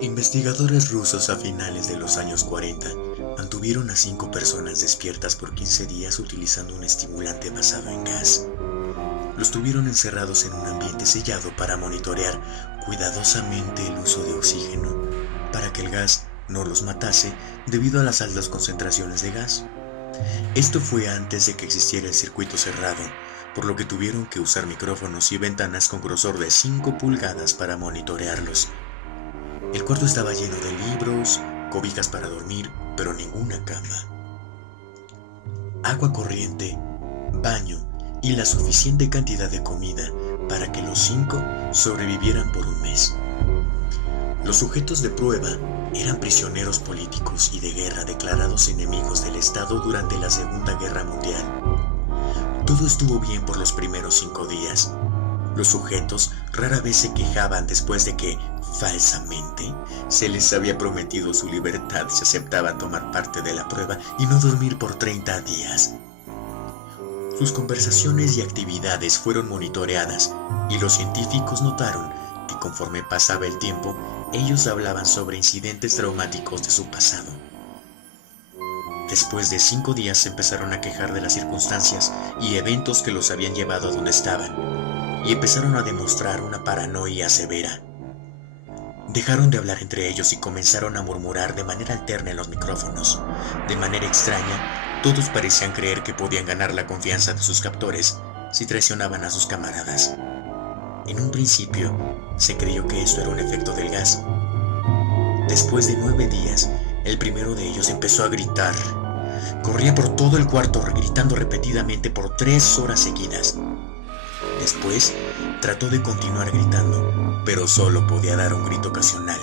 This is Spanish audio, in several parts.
Investigadores rusos a finales de los años 40 mantuvieron a 5 personas despiertas por 15 días utilizando un estimulante basado en gas. Los tuvieron encerrados en un ambiente sellado para monitorear cuidadosamente el uso de oxígeno, para que el gas no los matase debido a las altas concentraciones de gas. Esto fue antes de que existiera el circuito cerrado, por lo que tuvieron que usar micrófonos y ventanas con grosor de 5 pulgadas para monitorearlos. El cuarto estaba lleno de libros, cobijas para dormir, pero ninguna cama. Agua corriente, baño y la suficiente cantidad de comida para que los 5 sobrevivieran por un mes. Los sujetos de prueba eran prisioneros políticos y de guerra declarados enemigos del Estado durante la Segunda Guerra Mundial. Todo estuvo bien por los primeros 5 días. Los sujetos rara vez se quejaban después de que, falsamente, se les había prometido su libertad si aceptaban tomar parte de la prueba y no dormir por 30 días. Sus conversaciones y actividades fueron monitoreadas y los científicos notaron que conforme pasaba el tiempo, ellos hablaban sobre incidentes traumáticos de su pasado. Después de 5 días se empezaron a quejar de las circunstancias y eventos que los habían llevado a donde estaban, y empezaron a demostrar una paranoia severa. Dejaron de hablar entre ellos y comenzaron a murmurar de manera alterna en los micrófonos. De manera extraña, todos parecían creer que podían ganar la confianza de sus captores si traicionaban a sus camaradas. En un principio, se creyó que esto era un efecto del gas. Después de 9 días, el primero de ellos empezó a gritar. Corría por todo el cuarto gritando repetidamente por 3 horas seguidas. Después, trató de continuar gritando, pero solo podía dar un grito ocasional.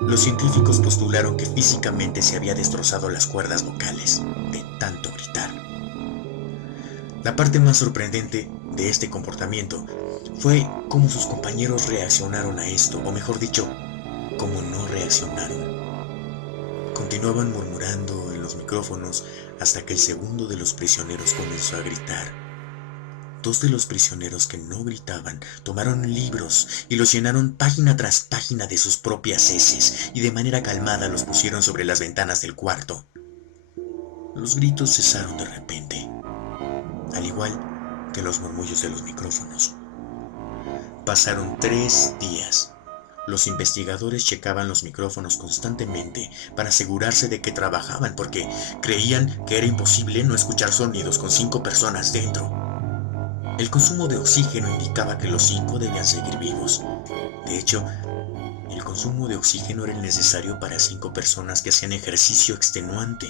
Los científicos postularon que físicamente se había destrozado las cuerdas vocales de tanto gritar. La parte más sorprendente de este comportamiento fue cómo sus compañeros reaccionaron a esto, o mejor dicho, cómo no reaccionaron. Continuaban murmurando en los micrófonos hasta que el segundo de los prisioneros comenzó a gritar. 2 de los prisioneros que no gritaban tomaron libros y los llenaron página tras página de sus propias heces y de manera calmada los pusieron sobre las ventanas del cuarto. Los gritos cesaron de repente, al igual que los murmullos de los micrófonos. Pasaron 3 días. Los investigadores checaban los micrófonos constantemente para asegurarse de que trabajaban porque creían que era imposible no escuchar sonidos con 5 personas dentro. El consumo de oxígeno indicaba que los 5 debían seguir vivos. De hecho, el consumo de oxígeno era el necesario para 5 personas que hacían ejercicio extenuante.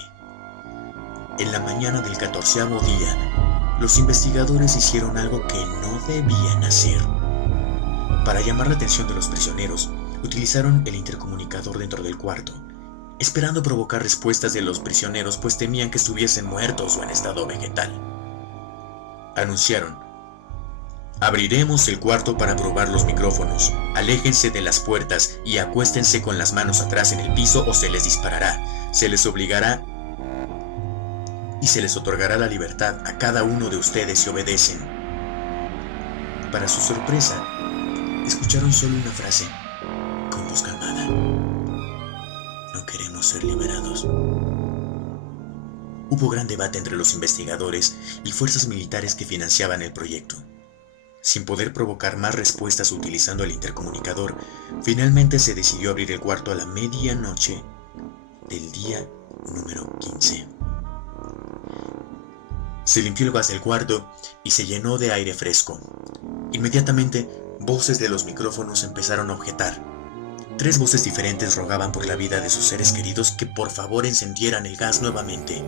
En la mañana del 14º día, los investigadores hicieron algo que no debían hacer. Para llamar la atención de los prisioneros, utilizaron el intercomunicador dentro del cuarto, esperando provocar respuestas de los prisioneros pues temían que estuviesen muertos o en estado vegetal. Anunciaron: abriremos el cuarto para probar los micrófonos. Aléjense de las puertas y acuéstense con las manos atrás en el piso o se les disparará. Se les obligará y se les otorgará la libertad a cada uno de ustedes si obedecen. Para su sorpresa, escucharon solo una frase, con voz calmada: no queremos ser liberados. Hubo gran debate entre los investigadores y fuerzas militares que financiaban el proyecto. Sin poder provocar más respuestas utilizando el intercomunicador, finalmente se decidió abrir el cuarto a la medianoche del día número 15. Se limpió el gas del cuarto y se llenó de aire fresco. Inmediatamente, voces de los micrófonos empezaron a objetar. 3 voces diferentes rogaban por la vida de sus seres queridos que por favor encendieran el gas nuevamente.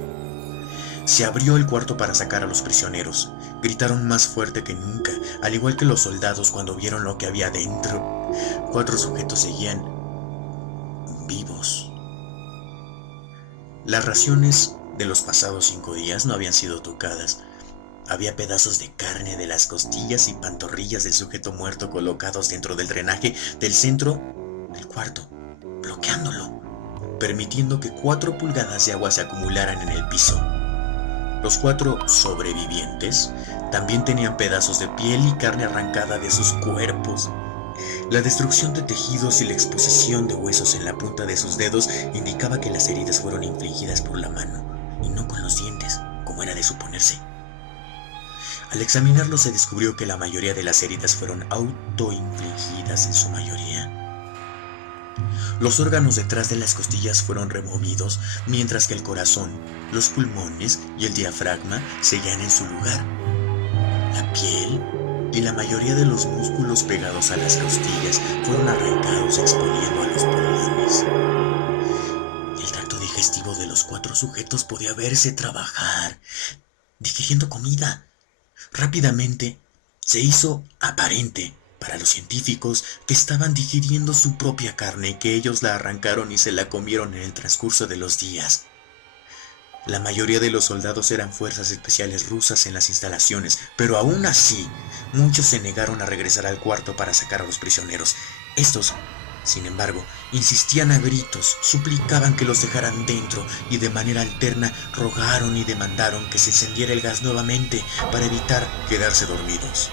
Se abrió el cuarto para sacar a los prisioneros. Gritaron más fuerte que nunca, al igual que los soldados cuando vieron lo que había dentro. 4 sujetos seguían vivos. Las raciones de los pasados 5 días no habían sido tocadas. Había pedazos de carne de las costillas y pantorrillas del sujeto muerto colocados dentro del drenaje del centro del cuarto, bloqueándolo, permitiendo que 4 pulgadas de agua se acumularan en el piso. Los 4 sobrevivientes también tenían pedazos de piel y carne arrancada de sus cuerpos. La destrucción de tejidos y la exposición de huesos en la punta de sus dedos indicaba que las heridas fueron infligidas por la mano y no con los dientes, como era de suponerse. Al examinarlo se descubrió que la mayoría de las heridas fueron autoinfligidas en su mayoría. Los órganos detrás de las costillas fueron removidos, mientras que el corazón, los pulmones y el diafragma seguían en su lugar. La piel y la mayoría de los músculos pegados a las costillas fueron arrancados exponiendo a los pulmones. El tracto digestivo de los 4 sujetos podía verse trabajar, digiriendo comida. Rápidamente se hizo aparente para los científicos que estaban digiriendo su propia carne y que ellos la arrancaron y se la comieron en el transcurso de los días. La mayoría de los soldados eran fuerzas especiales rusas en las instalaciones, pero aún así, muchos se negaron a regresar al cuarto para sacar a los prisioneros. Estos, sin embargo, insistían a gritos, suplicaban que los dejaran dentro y de manera alterna rogaron y demandaron que se encendiera el gas nuevamente para evitar quedarse dormidos.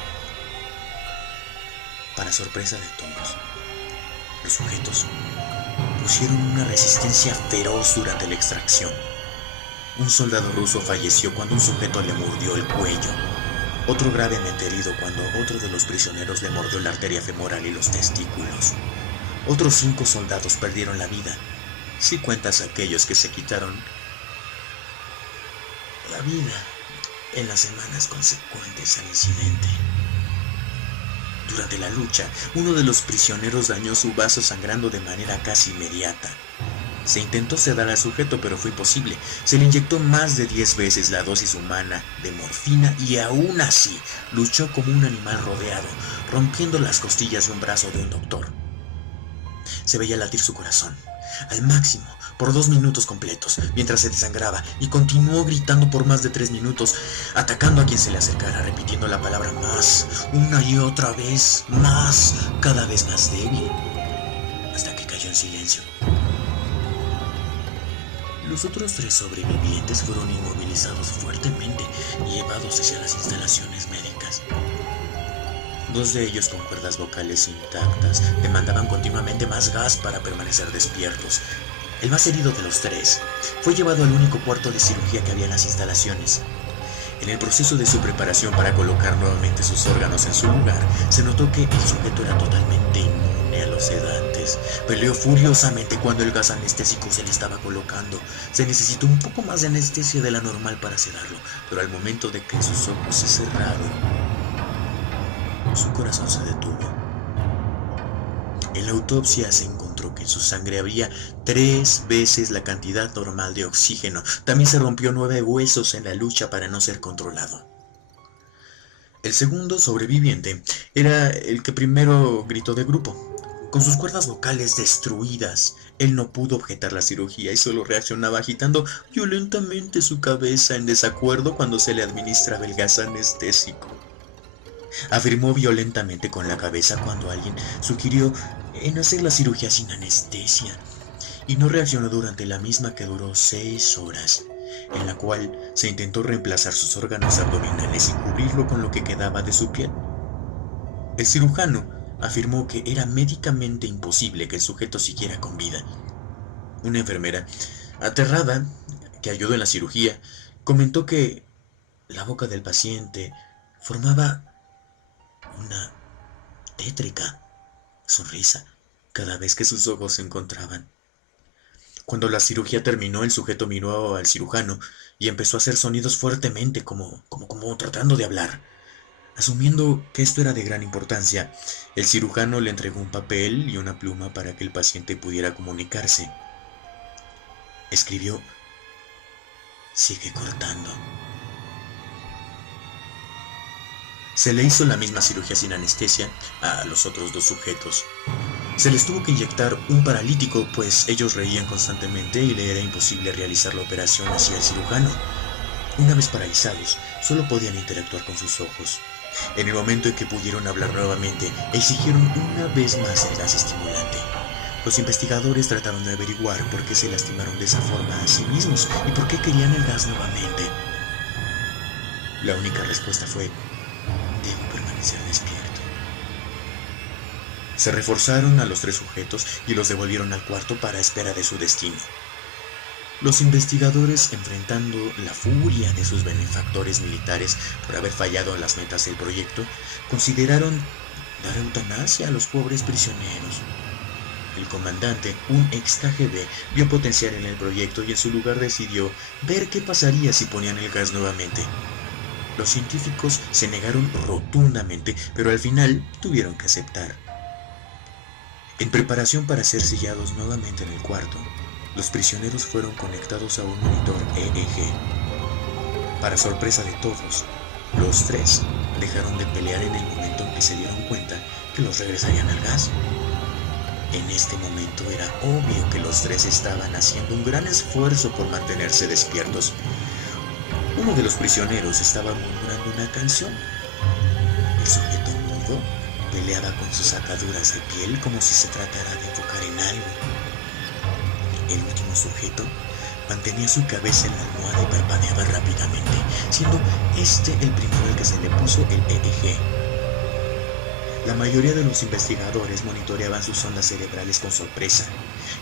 Para sorpresa de todos, los sujetos pusieron una resistencia feroz durante la extracción. Un soldado ruso falleció cuando un sujeto le mordió el cuello. Otro gravemente herido cuando otro de los prisioneros le mordió la arteria femoral y los testículos. Otros 5 soldados perdieron la vida, si cuentas a aquellos que se quitaron la vida en las semanas consecuentes al incidente. Durante la lucha, uno de los prisioneros dañó su vaso sangrando de manera casi inmediata. Se intentó sedar al sujeto, pero fue imposible. Se le inyectó más de 10 veces la dosis humana de morfina y aún así luchó como un animal rodeado, rompiendo las costillas de un brazo de un doctor. Se veía latir su corazón, al máximo, por 2 minutos completos, mientras se desangraba, y continuó gritando por más de 3 minutos, atacando a quien se le acercara, repitiendo la palabra más, una y otra vez, más, cada vez más débil, hasta que cayó en silencio. Los otros 3 sobrevivientes fueron inmovilizados fuertemente y llevados hacia las instalaciones médicas. 2 de ellos, con cuerdas vocales intactas, demandaban continuamente más gas para permanecer despiertos. El más herido de los 3 fue llevado al único cuarto de cirugía que había en las instalaciones. En el proceso de su preparación para colocar nuevamente sus órganos en su lugar, se notó que el sujeto era totalmente inmune a los sedantes. Peleó furiosamente cuando el gas anestésico se le estaba colocando. Se necesitó un poco más de anestesia de la normal para sedarlo, pero al momento de que sus ojos se cerraron, su corazón se detuvo. En la autopsia se encontró que en su sangre había 3 veces la cantidad normal de oxígeno. También se rompió 9 huesos en la lucha para no ser controlado. El segundo sobreviviente era el que primero gritó de grupo. Con sus cuerdas vocales destruidas, él no pudo objetar la cirugía y solo reaccionaba agitando violentamente su cabeza en desacuerdo cuando se le administraba el gas anestésico. Afirmó violentamente con la cabeza cuando alguien sugirió en hacer la cirugía sin anestesia y no reaccionó durante la misma, que duró 6 horas, en la cual se intentó reemplazar sus órganos abdominales y cubrirlo con lo que quedaba de su piel. El cirujano afirmó que era médicamente imposible que el sujeto siguiera con vida. Una enfermera, aterrada, que ayudó en la cirugía, comentó que la boca del paciente formaba una tétrica sonrisa cada vez que sus ojos se encontraban. Cuando la cirugía terminó, el sujeto miró al cirujano y empezó a hacer sonidos fuertemente, como tratando de hablar. Asumiendo que esto era de gran importancia, el cirujano le entregó un papel y una pluma para que el paciente pudiera comunicarse. Escribió: "Sigue cortando". Se le hizo la misma cirugía sin anestesia a los otros 2 sujetos. Se les tuvo que inyectar un paralítico, pues ellos reían constantemente y le era imposible realizar la operación hacia el cirujano. Una vez paralizados, solo podían interactuar con sus ojos. En el momento en que pudieron hablar nuevamente, exigieron una vez más el gas estimulante. Los investigadores trataron de averiguar por qué se lastimaron de esa forma a sí mismos y por qué querían el gas nuevamente. La única respuesta fue: "Debo permanecer despierto". Se reforzaron a los 3 sujetos y los devolvieron al cuarto para espera de su destino. Los investigadores, enfrentando la furia de sus benefactores militares por haber fallado en las metas del proyecto, consideraron dar eutanasia a los pobres prisioneros. El comandante, un ex KGB, vio potencial en el proyecto y en su lugar decidió ver qué pasaría si ponían el gas nuevamente. Los científicos se negaron rotundamente, pero al final tuvieron que aceptar. En preparación para ser sellados nuevamente en el cuarto, los prisioneros fueron conectados a un monitor EEG. Para sorpresa de todos, los 3 dejaron de pelear en el momento en que se dieron cuenta que los regresarían al gas. En este momento era obvio que los 3 estaban haciendo un gran esfuerzo por mantenerse despiertos. Uno de los prisioneros estaba murmurando una canción. El sujeto mudo peleaba con sus ataduras de piel como si se tratara de enfocar en algo. El último sujeto mantenía su cabeza en la almohada y parpadeaba rápidamente, siendo este el primero al que se le puso el EEG. La mayoría de los investigadores monitoreaban sus ondas cerebrales con sorpresa.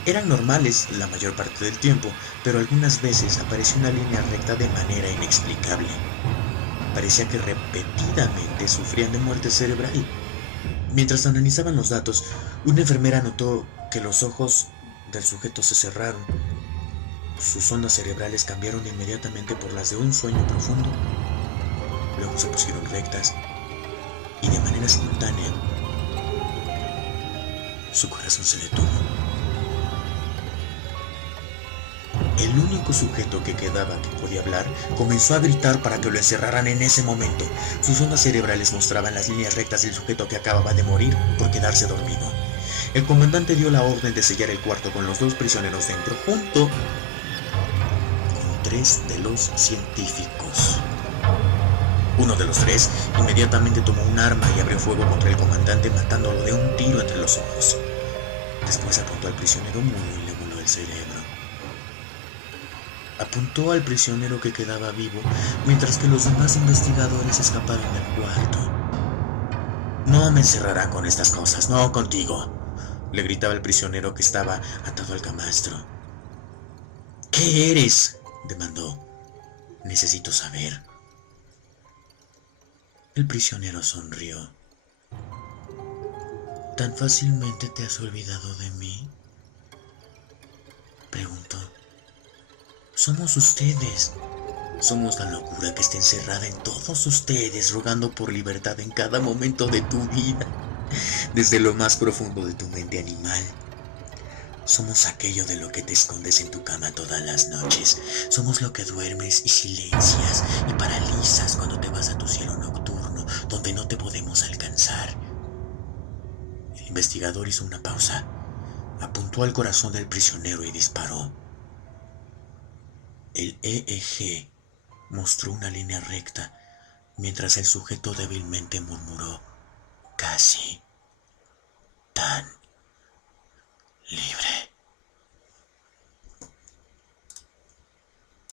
Eran normales la mayor parte del tiempo, pero algunas veces apareció una línea recta de manera inexplicable. Parecía que repetidamente sufrían de muerte cerebral. Mientras analizaban los datos, una enfermera notó que los ojos del sujeto se cerraron. Sus ondas cerebrales cambiaron inmediatamente por las de un sueño profundo. Luego se pusieron rectas y de manera simultánea su corazón se detuvo. El único sujeto que quedaba que podía hablar comenzó a gritar para que lo encerraran en ese momento. Sus ondas cerebrales mostraban las líneas rectas del sujeto que acababa de morir por quedarse dormido. El comandante dio la orden de sellar el cuarto con los 2 prisioneros dentro, junto con 3 de los científicos. Uno de los 3 inmediatamente tomó un arma y abrió fuego contra el comandante, matándolo de un tiro entre los ojos. Después apuntó al prisionero mudo y le voló el cerebro. Apuntó al prisionero que quedaba vivo, mientras que los demás investigadores escaparon del cuarto. «No me encerrarán con estas cosas, no contigo», le gritaba el prisionero que estaba atado al camastro. «¿Qué eres?», demandó. «Necesito saber». El prisionero sonrió. «¿Tan fácilmente te has olvidado de mí?», preguntó. «Somos ustedes. Somos la locura que está encerrada en todos ustedes, rogando por libertad en cada momento de tu vida, desde lo más profundo de tu mente animal. Somos aquello de lo que te escondes en tu cama todas las noches. Somos lo que duermes y silencias y paralizas cuando te vas a tu cielo nocturno, donde no te podemos alcanzar». El investigador hizo una pausa, apuntó al corazón del prisionero y disparó. El EEG mostró una línea recta, mientras el sujeto débilmente murmuró: «Casi tan libre».